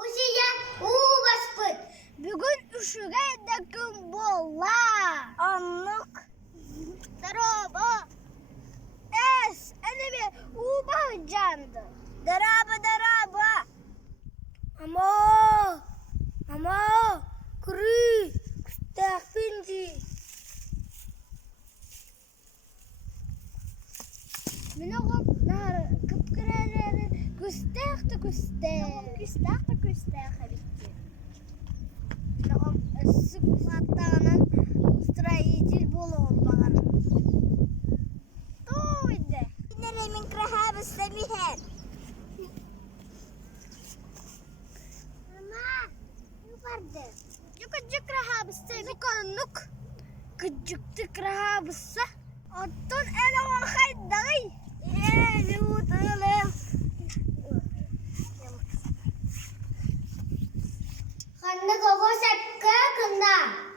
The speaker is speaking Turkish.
Uşiya baspıt. Bugün üşüge de gün bolla. Anlık. Daraba. Es. Ene bir candı. Daraba. Ama. Kuru. Kustak pinci. Minogam nar kıpkırarı kustak da kustak habitti. Minogam sıkıntının stratejik bolon bağır. Toyde. Neremin krahabı semihen. Mama, ne vardı? Küçük krahabı semihen. Küçük krahabı sa. Otun ene vakay dağıy. Lüt öyle. Kanne koko sekka kında.